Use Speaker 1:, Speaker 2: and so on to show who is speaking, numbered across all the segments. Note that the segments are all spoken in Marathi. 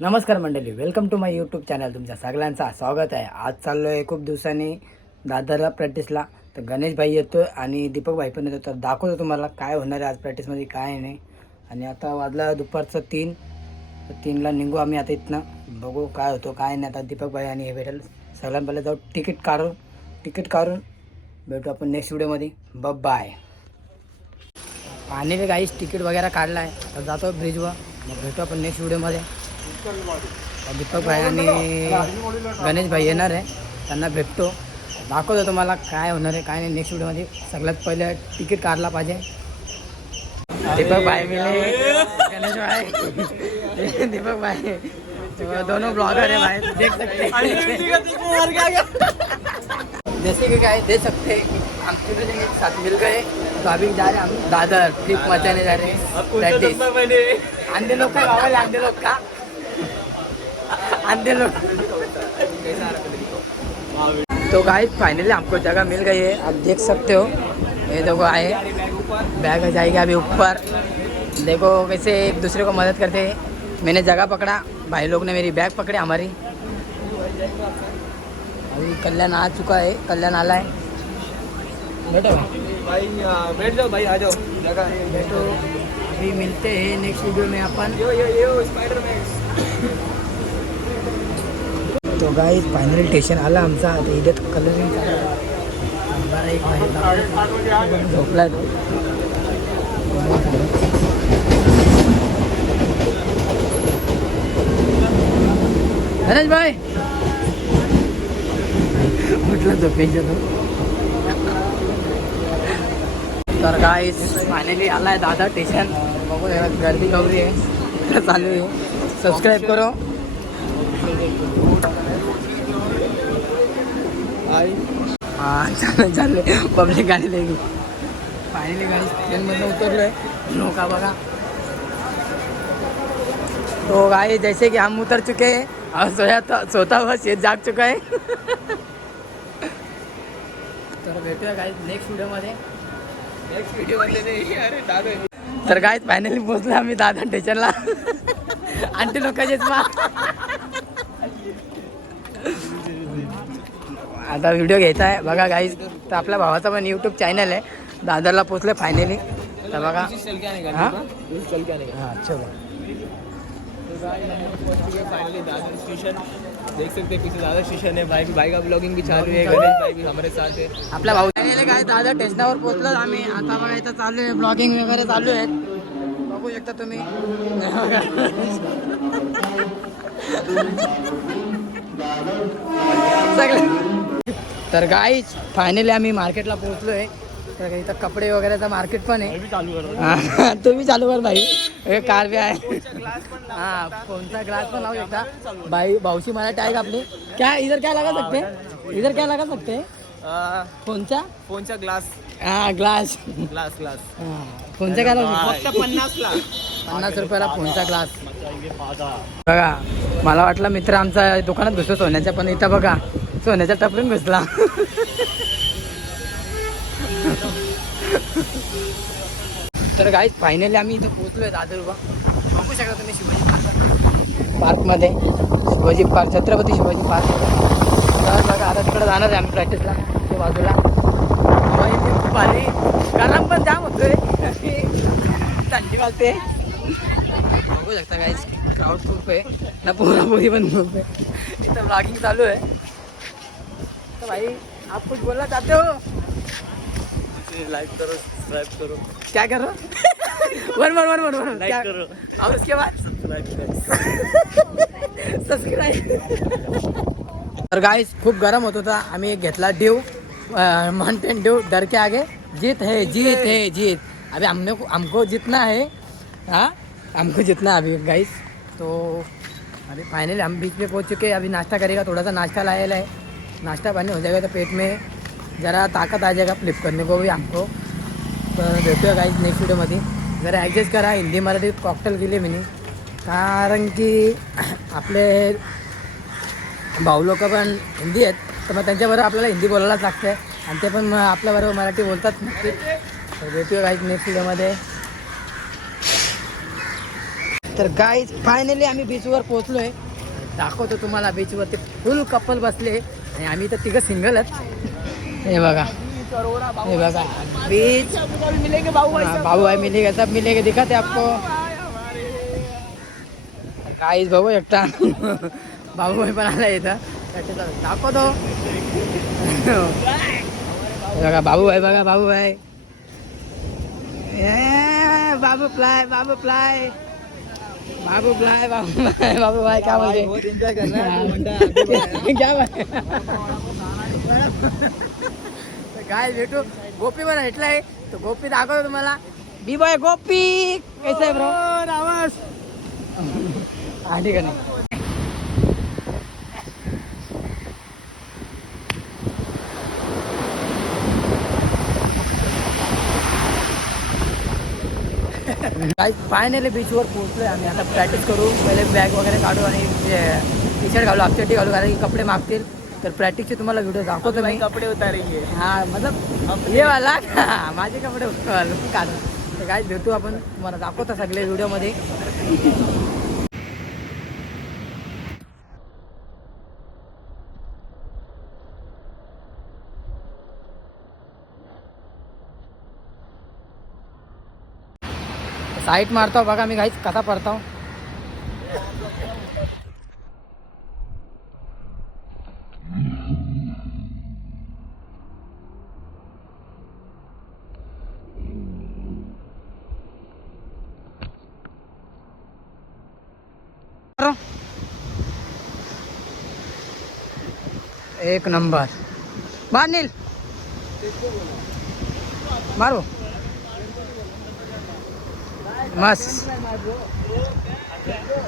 Speaker 1: नमस्कार मंडळी welcome to my YouTube channel तुमच्या सगळ्यांचा स्वागत आहे. आज चाललो आहे खूप दिवसांनी दादरला प्रॅक्टिसला तर गणेश भाई येतो आणि दीपक भाई पण येतो तर दाखवतो तुम्हाला काय होणार आहे आज प्रॅक्टिसमध्ये काय नाही. आणि आता वाजला दुपारचं तीन. तर तीनला निघू आम्ही आता इथनं. बघू काय होतो काय नाही. आता दीपक भाई आणि हे भेटेल. सगळ्यां पहिले जाऊ तिकीट काढून तिकीट काढून भेटू आपण नेक्स्ट व्हिडिओमध्ये ब बाय आणि काहीच तिकीट वगैरे काढला आहे तर जातो ब्रिजवर मग भेटू आपण नेक्स्ट व्हिडिओमध्ये दीपक भाई आणि गणेश भाई येणार आहे. त्यांना भेटतो. दाखवतो तुम्हाला काय होणार आहे काय नाही. नेक्स्ट व्हिडिओमध्ये सगळ्यात पहिले तिकीट काढला पाहिजे. दीपक भाई मिले गणेश भाई. दीपक भाई. दोनों ब्लॉगर है भाई. देख सकते जैसे कि काय देख सकते हम साथ मिल गए. तो अभी जा रहे हम दादर ट्रिप मचाने जा रहे प्रैक्टिस अंधे लोग का? अंधे लोग का? अंधे लोग तो गाइस फाइनली हमको जगह मिल गई है। आप देख सकते हो। ये देखो आए। बैग जाएगा अभी ऊपर। देखो कैसे एक दूसरे को मदद करते हैं। मैंने जगह पकड़ा। भाई लोग ने मेरी बैग पकड़ी हमारी। अभी कल्याण आ चुका है। कल्याण आला है। बैठो।
Speaker 2: भाई बैठ जाओ भाई आ जाओ। जगह
Speaker 1: बैठो। अभी मिलते हैं नेक्स्ट वीडियो में अपन।
Speaker 2: Yo yo yo spider man
Speaker 1: तो गाइस फायनली स्टेशन आला आमचा. आता इथे कलरिंग झोपला तो. हरेश भाई! म्हटलं झोपेच्या तो तर गाईस फायनली आलाय दादा स्टेशन बघू गर्दी गौरी आहे. चालू आहे. सबस्क्राईब करो. चालेल पब्लिक गाडी लई फायनली गाडी ट्रेनमधून उतरलो आहे नौका बघा. तो गाई जैसे कि हम उतर चुके हैं. और सोया तो सोता हुआ शेत जाग चुका है. तर भेटूया गाई नेक्स्ट व्हिडिओमध्ये
Speaker 2: नेक्स्ट व्हिडिओमध्ये नाही. अरे दादा.
Speaker 1: तर काय फायनली पोहोचलो आम्ही दादा स्टेशनला आणखी लोकांचेच मा आता व्हिडिओ घ्यायचा आहे. बघा गाईज तर आपल्या भावाचा पण यूट्यूब चॅनल आहे. दादरला पोचलो फायनली तर बघा.
Speaker 2: चल
Speaker 1: हां?
Speaker 2: चलो तो दादर स्टेशन देख सकते हैं पीछे दादर स्टेशन है भाई भाई का ब्लॉगिंग भी चालू. है गणेश भाई भी हमारे साथ है
Speaker 1: आपल्या भाऊ काय? दादा स्टेशनावर पोहोचलो आम्ही. आता बघा इथं चालू आहे. ब्लॉगिंग वगैरे चालू आहे. बघू शकता तुम्ही. सगळे तर गाईच फायनली आम्ही मार्केटला पोहोचलो आहे तर इथं कपडे वगैरेचं मार्केट पण आहे.
Speaker 2: चालू करो
Speaker 1: हा, तुम्ही चालू कर भाई. कार बी आहे. हा फोनचा ग्लास पण लावू शकता. भाई भाऊची मला टॅग आपली. क्या इधर क्या लगा सकते? इधर क्या लगा सकते? फोनचा
Speaker 2: फोनचा ग्लास
Speaker 1: हा ग्लास
Speaker 2: ग्लास ग्लास
Speaker 1: फोनचा काय
Speaker 2: फक्त पन्नास ला.
Speaker 1: पन्नास रुपयाला फोनचा ग्लास बघा मला वाटलं मित्र आमचा दुकानात घुसतो सोन्याच्या पण इथं बघा सोन्याच्या टपरीन घुसला. तर गाईज फायनली आम्ही इथं पोहोचलोय दादरबा बघू शकता तुम्ही शिवाजी पार्कमध्ये शिवाजी पार्क छत्रपती शिवाजी पार्क तर बघा आता तिकडे जाणार आहे आम्ही प्रॅक्टिसला ते बाजूला. खूप भारी. गरम पण जाम होतोय. थंडी वाजते. बघू शकता गाईज क्राऊड खूप आहे. ना पोरापोरी पण खूप आहे. इथं ब्लॉगिंग चालू आहे. तर भाई आप कुछ बोलना चाहते हो?
Speaker 2: लाइक करो सब्सक्राइब करो.
Speaker 1: क्या कर रहे हो? One one one one one
Speaker 2: like करो.
Speaker 1: और उसके बाद?
Speaker 2: सब्सक्राइब
Speaker 1: सब्सक्राइब तर गाइस खूप गरम होत होता. आम्ही एक घेतला ड्यू माउंटेन ड्यू डर के आगे. जीत है जीत है. जीत. अभी हमने को हमको जितना है. हाँ? हमको जितना है अभी गाइस तो अभी फाइनली हम बीच में पहुंच चुके हैं. अभी नाश्ता करेगा थोड़ा सा नाश्ता लाया है. नाश्ता पानी हो जाएगा तो पेट में. ज़रा ताकत आ जाएगा फ्लिप करने को भी हमको तो भेटूया गाईज नेक्स्ट व्हिडिओमध्ये जरा ॲडजस्ट करा. हिंदी मराठी कॉकटेल गेले मी. कारण की आपले भाऊ लोक पण हिंदी आहेत. तर मग त्यांच्याबरोबर आपल्याला हिंदी बोलायलाच लागतं आणि ते पण मग आपल्याबरोबर मराठी बोलतात नक्की. तर भेटूया गाईज नेक्स्ट व्हिडिओमध्ये तर गाईज फायनली आम्ही बीचवर पोहोचलोय. दाखवतो तुम्हाला बीचवरती फुल कपल बसले. आणि आम्ही तर तिघं सिंगलच हे बघा. हे बघा. बीच.
Speaker 2: मिलेंगे बाबू
Speaker 1: बाबू भाई मिलेगा सब मिलेगा दिखाते आपको गाईज बघू एकटा. बाबू भाई पण आला इथं. दाखवतो. बघा बाबू भाई बघा बाबू भाई ए, Babu fly Babu fly. Babu fly Babu fly Babu Bhai क्या बोलते? क्या काय भेटू. गोपी पण भेटलाय. तो गोपी दाखवतो तुम्हाला. B boy Gopi. कैसा आहे ब्रो
Speaker 2: आवाज
Speaker 1: आली का नाही? फायनली बीचवर पोहोचलोय आम्ही. आता प्रॅक्टिस करू. पहिले बॅग वगैरे काढू आणि टी शर्ट घालू हाफ घालू कारण की कपडे मागतील. तर प्रॅक्टिसचे तुम्हाला व्हिडिओ दाखवतो मी.
Speaker 2: कपड़े उतारेंगे.
Speaker 1: हा मतलब ये वाला. माझे कपडे तर काय भेटू आपण. तुम्हाला दाखवतो सगळे व्हिडिओमध्ये साईट मारतो बघा मी काहीच कसा पडतो एक नंबर. मार नील मारो. मस्त.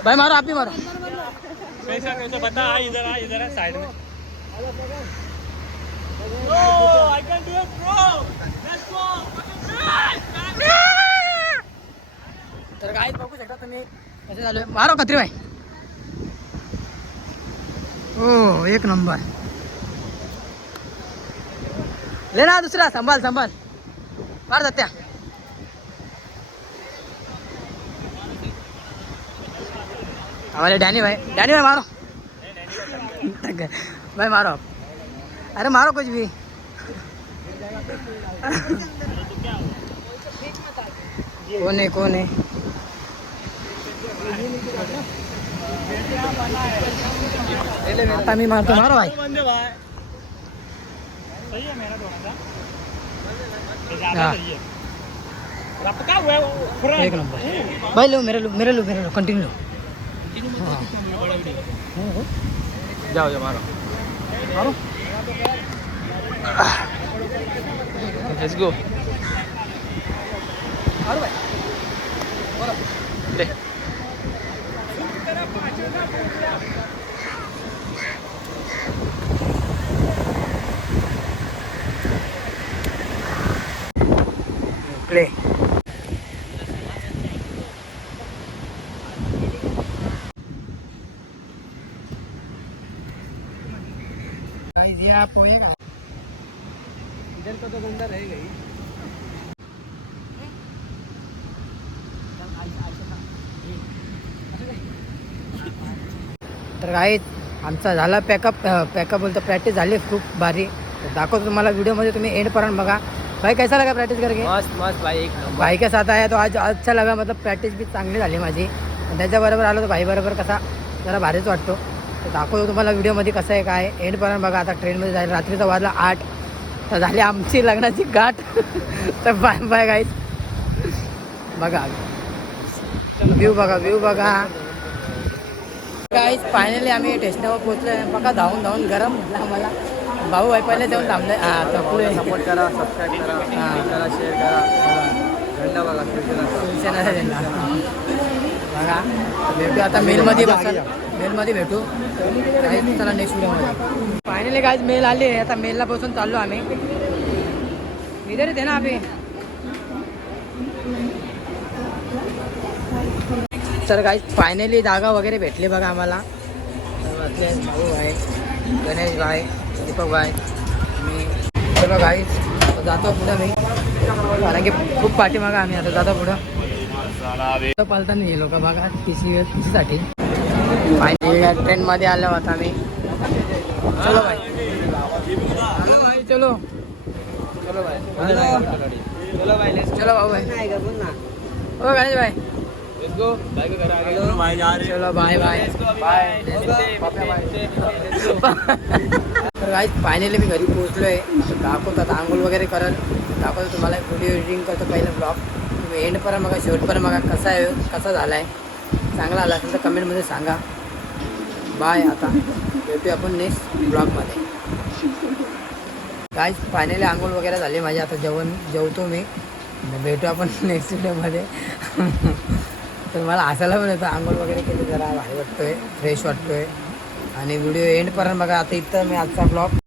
Speaker 1: भाई मारो आप भी मारो.
Speaker 2: कैसा कैसा बता आ इधर आ इधर आ साइड में.
Speaker 1: तर काय बघू शकता तुम्ही कसं मारो कत्री भाई. हो एक नंबर. ले ना दुसरा संभाल संभाल फार जात्या. हमारे डैनी भाई डैनी भाई मारो. भाई मारो. आप अरे मारो कुछ भी. कौन है कौन है आता मी मारतो मारो भाई.
Speaker 2: सही है मेरा थोड़ा सा ज्यादा
Speaker 1: हाँ।
Speaker 2: सही है।
Speaker 1: एक नंबर। भाई लो मेरे लो मेरे लो मेरे लो कंटिन्यू लो। हाँ।
Speaker 2: जाओ जाओ मारो।
Speaker 1: मारो।
Speaker 2: लेट्स गो
Speaker 1: मारो भाई। गाइस ये आप होएगा
Speaker 2: इधर का तो गंदा रहेगा ही
Speaker 1: तर काय आमचा झाला पॅकअप पॅकअप बोलतो प्रॅक्टिस झाली खूप भारी. दाखवतो तुम्हाला व्हिडिओमध्ये तुम्ही एंड पर्यंत बघा. भाई कैसा लगा प्रॅक्टिस करके?
Speaker 2: मस्त मस्त भाई एक नंबर
Speaker 1: भाई के साथ आया तो आज अच्छा लगा मतलब प्रॅक्टिस बी चांगली झाली माझी. त्याच्याबरोबर आलो तर भाई बरोबर कसा जरा भारीच वाटतो. तर दाखवतो तुम्हाला व्हिडिओमध्ये कसं आहे काय एंडपर्यंत बघा आता ट्रेनमध्ये जायला रात्रीचा वाजला आठ. तर झाली आमची लग्नाची गाठ. तर बाय बाय गाईच बघा. व्ह्यू बघा व्ह्यू बघा. गाईज फायनली आम्ही स्टेशनवर पोहोचलो बघा धावून धावून गरम म्हटलं आम्हाला. भाऊ भाई पहिले जाऊन थांबले. हां पुढे.
Speaker 2: सपोर्ट करा सबस्क्राईब करा शेअर करा बघा शिवसेना.
Speaker 1: शिवसेना. झेंडा. बघा. भेटू आता मेलमध्ये बसाल मेलमध्ये भेटू. काही चला नेक्स्ट व्हिडिओमध्ये फायनली काय मेल आली आता मेलला बसून चाललो आम्ही. इधर दे ना अभि. तर काय फायनली जागा वगैरे भेटली बघा आम्हाला. भाऊ आहे गणेश भाई दीपक भाई मी. चलो गाईच जातो पुढं मी. कारण की खूप पाठीमागं आम्ही आता जातो पुढं. पालताना हे लोक बघा टीसी साठी ट्रेन मध्ये आलो होता आम्ही चलो भाई. चलो भाई चलो.
Speaker 2: चलो भाई. चलो. भाई
Speaker 1: चलो भाऊ भाई. ओ गणेश भाई
Speaker 2: गए
Speaker 1: चलो बाय बाय बाय तर गाईज फायनली मी घरी पोहोचलो आहे दाखवतो आता आंघोळ वगैरे करत. दाखवतो तुम्हाला व्हिडिओ एडिटिंग करतो पहिलं ब्लॉग तुम्ही एंडपर्यंत बघा शेवटपर्यंत बघा कसा आहे कसा झाला आहे चांगला आला असेल तर कमेंटमध्ये सांगा. बाय आता. भेटूया आपण नेक्स्ट ब्लॉगमध्ये काय फायनली आंघोळ वगैरे झाली माझी. आता जेवण जेवतो मी. मग भेटू आपण नेक्स्ट व्हिडिओमध्ये तर मला हसायला पण येतं. आंघोळ वगैरे केली जरा भारी वाटतोय. फ्रेश वाटतोय. आणि व्हिडिओ एंडपर्यंत बघा. आता इथं मी आजचा ब्लॉग